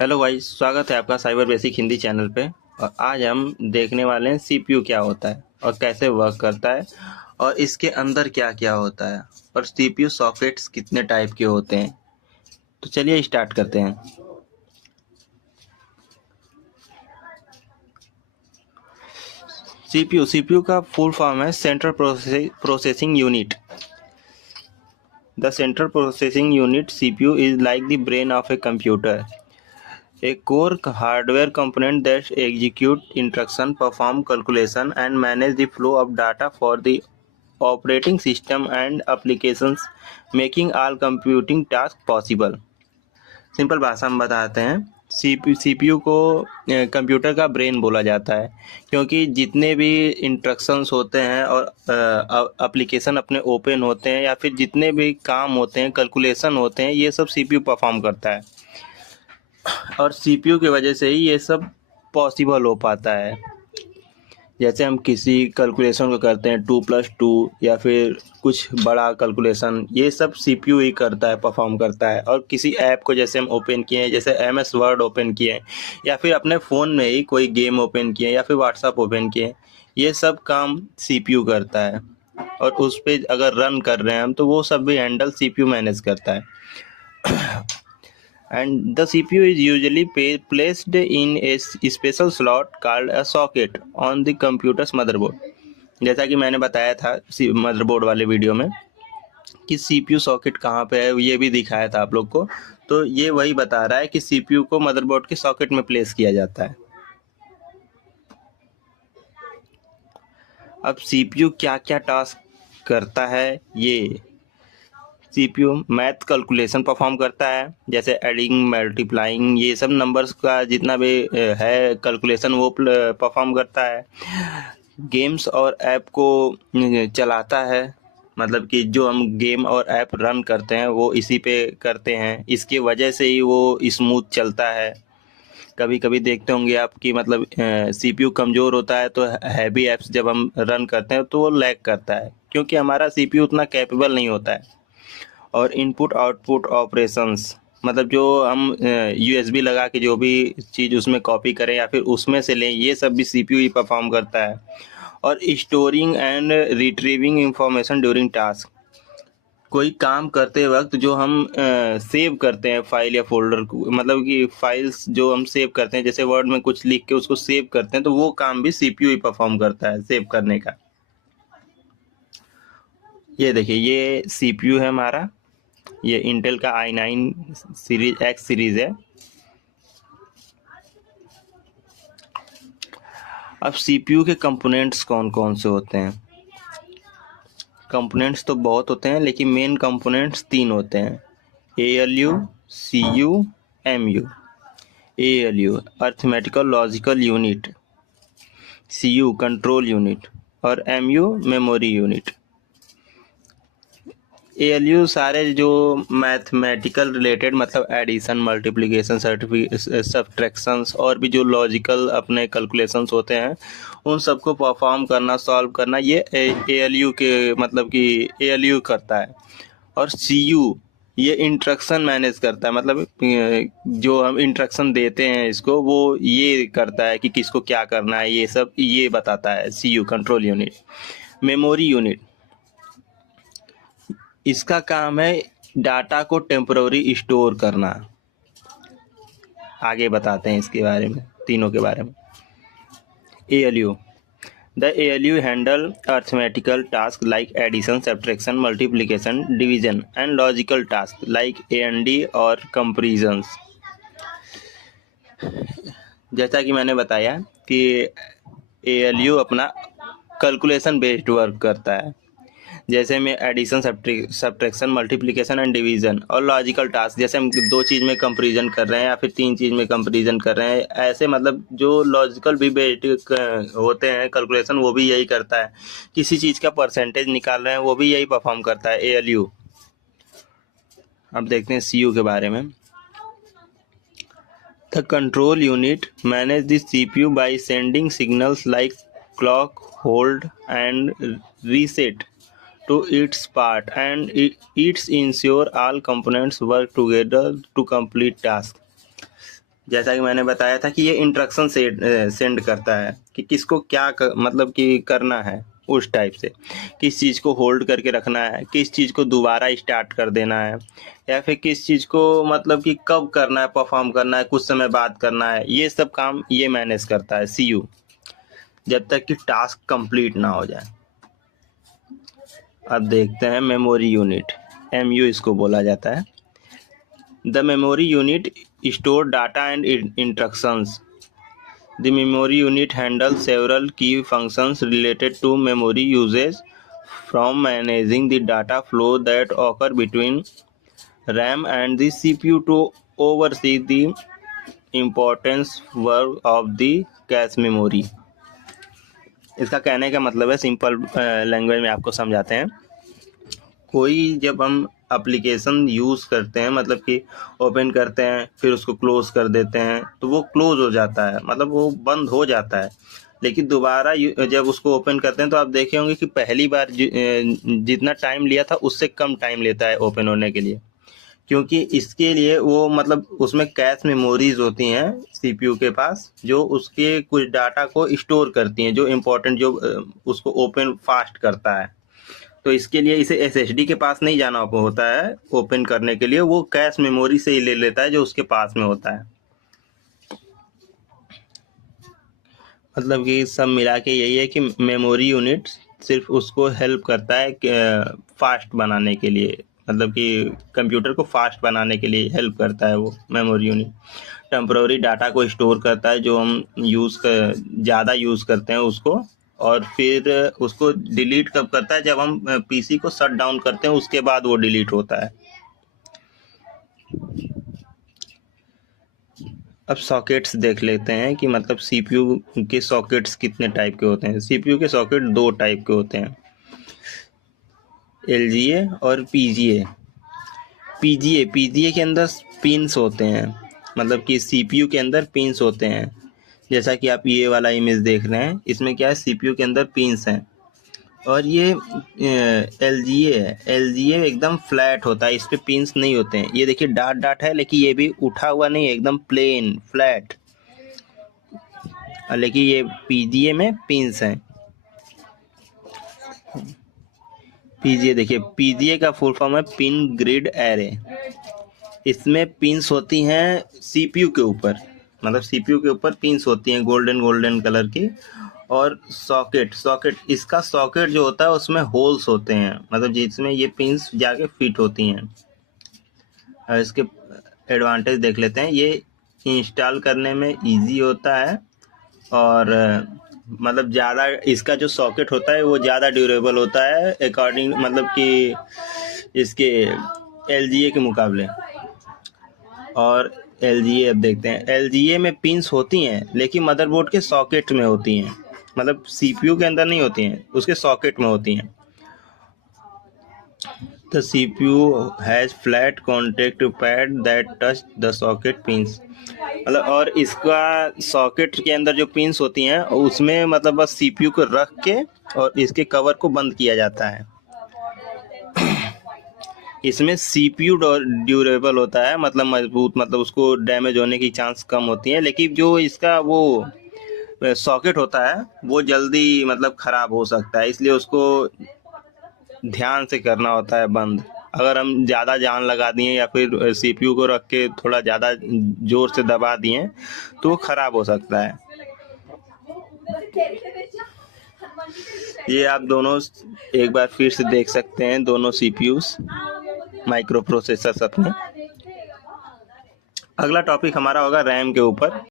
Hello भाई, स्वागत है आपका साइबर बेसिक हिंदी चैनल पे। और आज हम देखने वाले हैं सीपीयू क्या होता है और कैसे वर्क करता है और इसके अंदर क्या क्या होता है और सीपीयू सॉकेट्स कितने टाइप के होते हैं। तो चलिए स्टार्ट करते हैं। सीपीयू का फुल फॉर्म है central processing unit. The central processing unit CPU is like the brain of a computer, a core hardware component that execute instruction, perform calculation, and manage the flow of data for the operating system and applications, making all computing tasks possible। Simple भाषा में बताते हैं, CPU को computer का brain बोला जाता है क्योंकि जितने भी इंस्ट्रक्शंस होते हैं और एप्लीकेशन अपने ओपन होते हैं या फिर जितने भी काम होते हैं, कैलकुलेशन होते हैं, ये सब सीपीयू परफॉर्म करता है और सीपीयू की वजह से ही ये सब पॉसिबल हो पाता है। जैसे हम किसी कैलकुलेशन को करते हैं 2+2 या फिर कुछ बड़ा कैलकुलेशन, ये सब सीपीयू ही करता है, परफॉर्म करता है। और किसी ऐप को जैसे हम ओपन किए हैं, जैसे एमएस वर्ड ओपन किए हैं या फिर अपने फ़ोन में ही कोई गेम ओपन किए हैं या फिर व्हाट्सएप ओपन किए हैं, ये सब काम सीपीयू करता है। और उस पर अगर रन कर रहे हैं हम, तो वो सब भी हैंडल सीपीयू मैनेज करता है। And the CPU is usually placed in a special slot called a socket on the computer's motherboard। जैसा कि मैंने बताया था मदरबोर्ड वाले वीडियो में कि सीपीयू सॉकेट कहाँ पे है, ये भी दिखाया था आप लोग को। तो ये वही बता रहा है कि सीपीयू को मदरबोर्ड के सॉकेट में प्लेस किया जाता है। अब सीपीयू क्या क्या टास्क करता है, ये सीपीयू मैथ कैलकुलेशन परफॉर्म करता है, जैसे एडिंग, मल्टीप्लाइंग, ये सब नंबर्स का जितना भी है कैलकुलेशन वो परफॉर्म करता है। गेम्स और ऐप को चलाता है, मतलब कि जो हम गेम और ऐप रन करते हैं वो इसी पे करते हैं, इसकी वजह से ही वो स्मूथ चलता है। कभी कभी देखते होंगे आप कि मतलब सीपीयू कमज़ोर होता है तो हैवी ऐप्स जब हम रन करते हैं तो वो लैग करता है क्योंकि हमारा सीपीयू उतना कैपेबल नहीं होता है। और इनपुट आउटपुट ऑपरेशंस, मतलब जो हम यूएसबी लगा के जो भी चीज़ उसमें कॉपी करें या फिर उसमें से लें, ये सब भी सीपीयू ही परफॉर्म करता है। और storing and retrieving information during task, कोई काम करते वक्त जो हम सेव करते हैं फाइल या फोल्डर को, मतलब कि फाइल्स जो हम सेव करते हैं, जैसे वर्ड में कुछ लिख के उसको सेव करते हैं, तो वो काम भी सीपीयू ही परफॉर्म करता है, सेव करने का। ये देखिए, ये सीपीयू है हमारा, ये इंटेल का i9 सीरीज एक्स सीरीज है। अब सीपीयू के कंपोनेंट्स कौन कौन से होते हैं? कंपोनेंट्स तो बहुत होते हैं लेकिन मेन कंपोनेंट्स 3 होते हैं, ALU, CU, MU. ALU arithmetical logical unit, CU control unit और एमयू मेमोरी यूनिट। एएलयू सारे जो मैथमेटिकल रिलेटेड, मतलब एडिशन, मल्टीप्लिकेशन, सब्ट्रैक्शंस और भी जो लॉजिकल अपने कैलकुलेशंस होते हैं, उन सबको परफॉर्म करना, सॉल्व करना, ये एएलयू के मतलब कि एएलयू करता है। और सीयू ये इंस्ट्रक्शन मैनेज करता है, मतलब जो हम इंस्ट्रक्शन देते हैं इसको, वो ये करता है कि किसको क्या करना है, ये सब ये बताता है CU control unit. Memory unit, इसका काम है डाटा को टेम्पररी स्टोर करना। आगे बताते हैं इसके बारे में, तीनों के बारे में। ALU, the ALU handle arithmetical task like addition, subtraction, multiplication, division and logical task like AND और कंपैरिजंस। जैसा कि मैंने बताया कि एएलयू अपना कैलकुलेशन बेस्ड वर्क करता है, जैसे में addition, subtraction, multiplication and division और लॉजिकल टास्क, जैसे हम 2 चीज़ में कंपैरिजन कर रहे हैं या फिर 3 चीज़ में कंपैरिजन कर रहे हैं, ऐसे मतलब जो लॉजिकल भी बेस्ड होते हैं कैलकुलेशन, वो भी यही करता है। किसी चीज़ का परसेंटेज निकाल रहे हैं, वो भी यही परफॉर्म करता है, एएलयू। अब देखते हैं सीयू के बारे में। The control unit manage the CPU by sending signals like clock, hold and reset to its part, and it's ensure all components work together to complete task। जैसा कि मैंने बताया था कि ये इंस्ट्रक्शन सेंड करता है कि किसको क्या मतलब कि करना है, उस टाइप से किस चीज़ को होल्ड करके रखना है, किस चीज़ को दोबारा स्टार्ट कर देना है, या फिर किस चीज़ को मतलब कि कब करना है, परफॉर्म करना है, कुछ समय बाद करना है। ये सब काम ये मैनेज करता है सीयू, जब तक कि टास्क कंप्लीट ना हो जाए। अब देखते हैं मेमोरी यूनिट, एमयू इसको बोला जाता है। The memory unit store data and instructions. The memory unit handles several key functions related to memory usage, from managing the data flow that occur between RAM and the CPU to oversee the important work of the cache memory. इसका कहने का मतलब है, simple language में आपको समझाते हैं। कोई जब हम एप्लीकेशन यूज़ करते हैं, मतलब कि ओपन करते हैं फिर उसको क्लोज़ कर देते हैं, तो वो क्लोज़ हो जाता है, मतलब वो बंद हो जाता है। लेकिन दोबारा जब उसको ओपन करते हैं तो आप देखे होंगे कि पहली बार जितना टाइम लिया था उससे कम टाइम लेता है ओपन होने के लिए, क्योंकि इसके लिए वो मतलब उसमें कैश मेमोरीज होती हैं सीपीयू के पास, जो उसके कुछ डाटा को स्टोर करती हैं, जो इम्पोर्टेंट, जो उसको ओपन फास्ट करता है। तो इसके लिए इसे एसएसडी के पास नहीं जाना होता है ओपन करने के लिए, वो कैश मेमोरी से ही ले लेता है जो उसके पास में होता है। मतलब कि सब मिला के यही है कि मेमोरी यूनिट सिर्फ उसको हेल्प करता है फास्ट बनाने के लिए, मतलब कि कंप्यूटर को फास्ट बनाने के लिए हेल्प करता है वो मेमोरी यूनिट। टेम्पररी डाटा को स्टोर करता है, जो हम ज़्यादा यूज़ करते हैं उसको, और फिर उसको डिलीट कब करता है, जब हम पीसी को शट डाउन करते हैं उसके बाद वो डिलीट होता है। अब सॉकेट्स देख लेते हैं कि मतलब सीपीयू के सॉकेट्स कितने टाइप के होते हैं। सीपीयू के सॉकेट दो टाइप के होते हैं, एलजीए और पीजीए। पीजीए के अंदर पिंस होते हैं, मतलब कि सीपीयू के अंदर पिंस होते हैं। जैसा कि आप ये वाला इमेज देख रहे हैं, इसमें क्या है, सीपीयू के अंदर पिंस हैं। और ये एलजीए है, एलजीए एकदम फ्लैट होता है, इस पे पिंस नहीं होते हैं। ये देखिए डाट डाट है, लेकिन ये भी उठा हुआ नहीं है, एकदम प्लेन फ्लैट। लेकिन ये पीजीए में पिंस हैं। पीजीए देखिए, पीजीए का फुल फॉर्म है पिन ग्रिड एरे। इसमें पिंस होती हैं सीपीयू के ऊपर, मतलब सीपीयू के ऊपर पिंस होती हैं गोल्डन कलर की। और सॉकेट इसका सॉकेट जो होता है उसमें होल्स होते हैं, मतलब जिसमें ये पिंस जाके फिट होती हैं। और इसके एडवांटेज देख लेते हैं। ये इंस्टॉल करने में इजी होता है, और मतलब ज़्यादा इसका जो सॉकेट होता है वो ज़्यादा ड्यूरेबल होता है अकॉर्डिंग, मतलब कि इसके एलजीए के मुकाबले। और एलजीए अब देखते हैं, एलजीए में पिंस होती हैं लेकिन मदरबोर्ड के सॉकेट में होती हैं, मतलब सीपीयू के अंदर नहीं होती हैं, उसके सॉकेट में होती हैं। The CPU has flat contact pad that touch the socket pins। मतलब और इसका सॉकेट के अंदर जो पिंस होती हैं उसमें मतलब बस सीपीयू को रख के और इसके कवर को बंद किया जाता है। इसमें सीपीयू ड्यूरेबल होता है, मतलब मजबूत, मतलब उसको डैमेज होने की चांस कम होती है। लेकिन जो इसका वो सॉकेट होता है वो जल्दी मतलब ख़राब हो सकता है, इसलिए उसको ध्यान से करना होता है बंद। अगर हम ज़्यादा जान लगा दिए या फिर सीपीयू को रख के थोड़ा ज़्यादा ज़ोर से दबा दिए तो वो ख़राब हो सकता है। ये आप दोनों एक बार फिर से देख सकते हैं, दोनों सीपीयूज माइक्रो प्रोसेसर्स अपने। अगला टॉपिक हमारा होगा रैम के ऊपर।